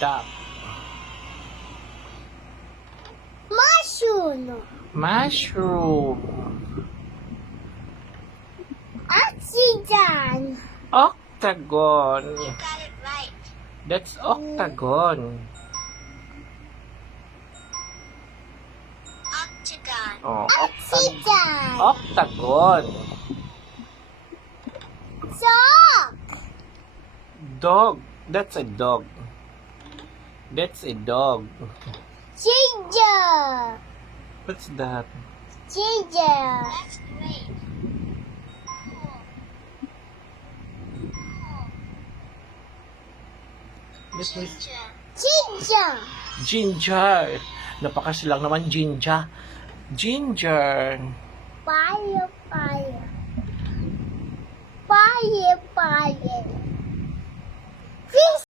Duck. Mushroom. Mushroom. Oxygen. Octagon. You got it right. That's octagon. Octagon. Oh, Oxygen. octagon. Sock. Dog. That's a dog. That's a dog. Ginger. What's that? Ginger. That's great. This is Ginger. ginger. Napakasilang naman ginger. Ginger. Fire, fire. Fire, fire. Fish.